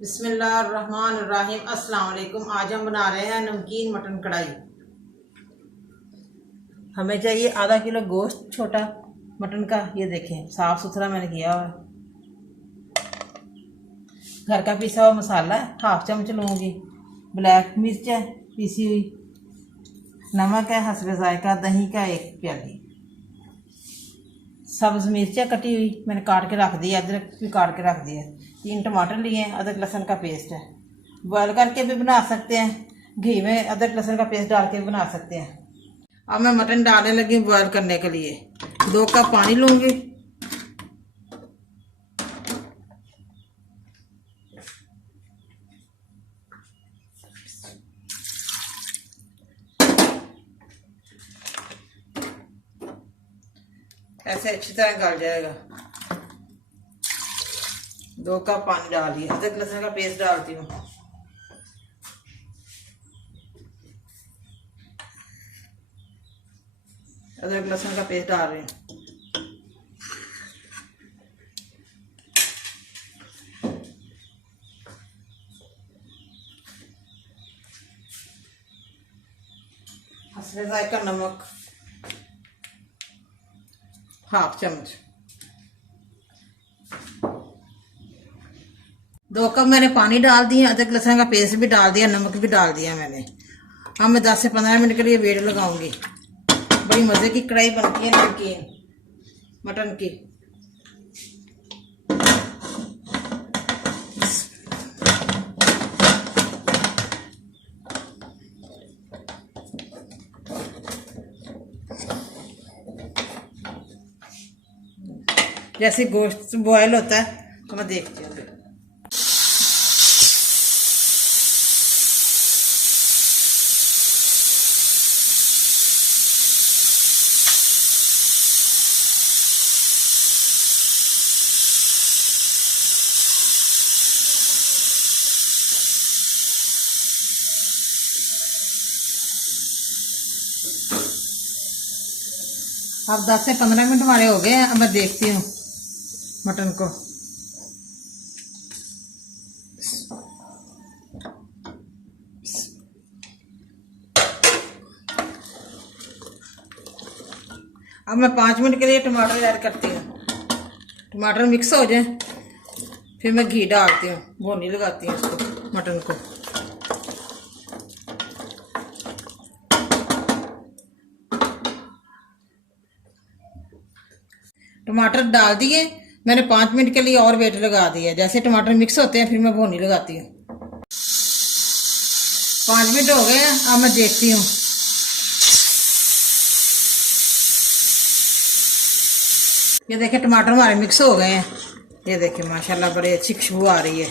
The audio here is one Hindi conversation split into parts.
बिस्मिल्लाहिर्रहमानिर्रहीम। अस्सलाम वालेकुम। आज हम बना रहे हैं नमकीन मटन कढ़ाई। हमें चाहिए आधा किलो गोश्त छोटा मटन का। ये देखें साफ़ सुथरा मैंने किया हुआ है। घर का पिसा हुआ मसाला है, हाफ चम्मच लूँगी। ब्लैक मिर्च है पीसी हुई, नमक है हस्बे जायका, दही का 1 प्याली, सब्ज़ मिर्च है कटी हुई मैंने काट के रख दी है, अदरक भी काट के रख दिया है, 3 टमाटर लिए हैं, अदरक लहसुन का पेस्ट है। बॉयल करके भी बना सकते हैं, घी में अदरक लहसुन का पेस्ट डाल के भी बना सकते हैं। अब मैं मटन डालने लगी बॉयल करने के लिए। 2 कप पानी लूँगी। ऐसे अच्छी तरह गल जाएगा। 2 कप पानी डाल दिया, अदरक लहसुन का पेस्ट डालती हूँ। अदरक लहसुन का पेस्ट डाल रही हूँ। हस्बे जायका नमक हाफ चम्मच। 2 कप मैंने पानी डाल दिया, अदरक लहसुन का पेस्ट भी डाल दिया, नमक भी डाल दिया मैंने। अब मैं 10 से 15 मिनट के लिए वेट लगाऊंगी। बड़ी मज़े की कढ़ाई बनती है नमकीन मटन की। जैसे गोश्त बॉयल होता है तो मैं देखती हूँ। अब 10 से 15 मिनट हमारे हो गए हैं। अब मैं देखती हूँ मटन को। अब मैं 5 मिनट के लिए टमाटर ऐड करती हूँ। टमाटर मिक्स हो जाए फिर मैं घी डालती हूँ, भुनी लगाती हूँ इसको मटन को। टमाटर डाल दिए मैंने, 5 मिनट के लिए और वेट लगा दिया। जैसे टमाटर मिक्स होते हैं फिर मैं भुनी लगाती हूँ। 5 मिनट हो गए हैं। अब मैं देखती हूँ। ये देखिए टमाटर हमारे मिक्स हो गए हैं। ये देखिए माशाल्लाह बड़ी अच्छी खुशबू आ रही है।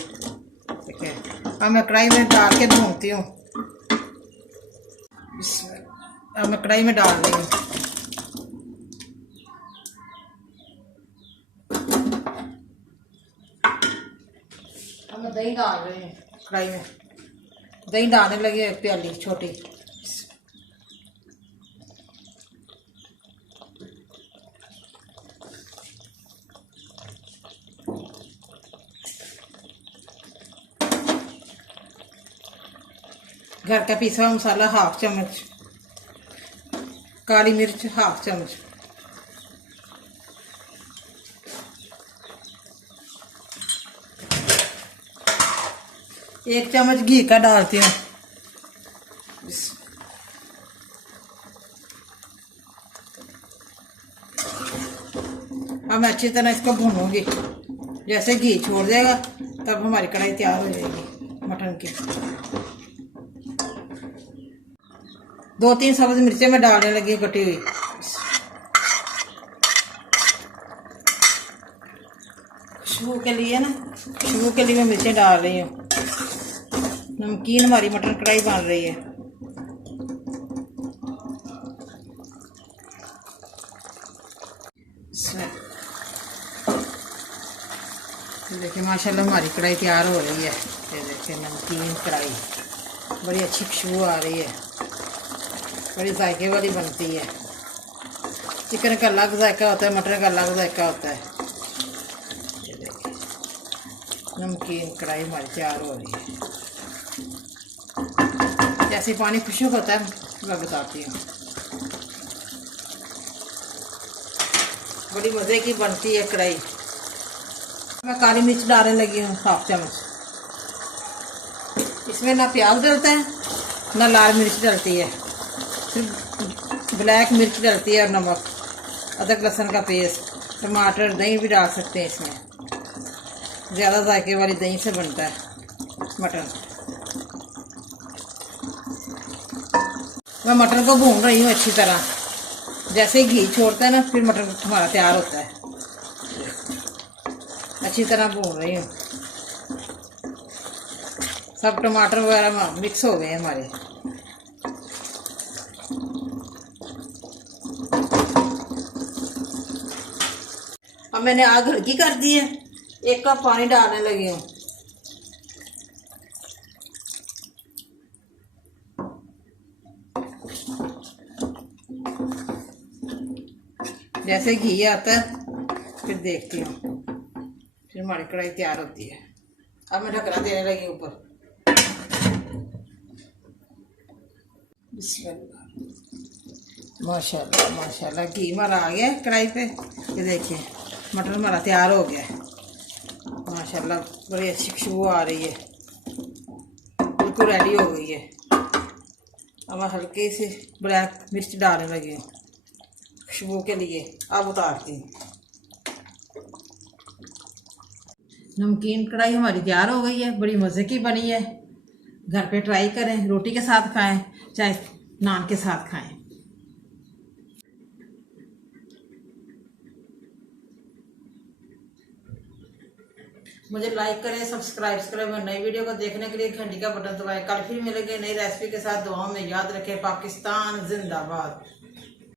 देखिए अब मैं कढ़ाई में डाल के भूनती हूँ। अब मैं कढ़ाई में डाल रही हूँ। अब मैं दही डाल रही हूँ कढ़ाई में। दही डालने लगी 1 प्याली छोटी। घर का पिसा हुआ मसाला हाफ चम्मच, काली मिर्च हाफ चम्मच, एक चम्मच घी का डालती हूँ। अब मैं अच्छी तरह इसको भूनूंगी। जैसे घी छोड़ देगा तब हमारी कढ़ाई तैयार हो जाएगी मटन की। 2-3 सब्ज मिर्चें मैं डालने लगी कटी हुई। खुशबू के लिए ना, खुशबू के लिए मैं मिर्चें डाल रही हूँ। नमकीन हमारी मटन कढ़ाई बन रही है। देखिए माशाल्लाह हमारी कढ़ाई तैयार हो रही है। ये देखिए नमकीन कढ़ाई बड़ी अच्छी खुशबू आ रही है, बड़ी जायके वाली बनती है। चिकन का अलग जायका होता है, मटन का अलग जायका होता है। ये देखिए नमकीन कढ़ाई हमारी तैयार हो रही है। जैसे पानी खुशक होता है मैं बताती हूँ। बड़ी मज़े की बनती है कढ़ाई। मैं काली मिर्च डालने लगी हूँ 1/2 चम्मच। इसमें ना प्याज डलता है ना लाल मिर्च डलती है, सिर्फ ब्लैक मिर्च डलती है और नमक, अदरक लहसुन का पेस्ट, टमाटर, दही भी डाल सकते हैं इसमें। ज़्यादा जायके वाली दही से बनता है मटन। मैं मटन को भून रही हूँ अच्छी तरह। जैसे ही घी छोड़ता है ना फिर मटन हमारा तैयार होता है। अच्छी तरह भून रही हूँ। सब टमाटर वगैरह मिक्स हो गए हमारे। अब मैंने आग हल्की कर दी है। 1 कप पानी डालने लगी हूँ। जैसे घी आता है फिर देखती हूँ, फिर हमारी कढ़ाई तैयार होती है। अब मैं ढकना देने लगी ऊपर। माशाल्लाह माशाल्लाह घी हमारा आ गया कढ़ाई पे। ये देखिए मटन हमारा तैयार हो गया है। माशाल्लाह बड़ी अच्छी खुशबू आ रही है, बिल्कुल रेडी हो गई है। अब मैं हल्के से ब्लैक मिर्च डालने लगी हूँ खुशबू के लिए। अब उतारती हूँ। नमकीन कढ़ाई हमारी तैयार हो गई है, बड़ी मज़े की बनी है। घर पे ट्राई करें, रोटी के साथ खाएं चाहे नान के साथ खाएं। मुझे लाइक करें, सब्सक्राइब करें। मैं नई वीडियो को देखने के लिए घंटी का बटन दबाएं। कल फिर मिलेंगे नई रेसिपी के साथ। दुआओं में याद रखें। पाकिस्तान जिंदाबाद।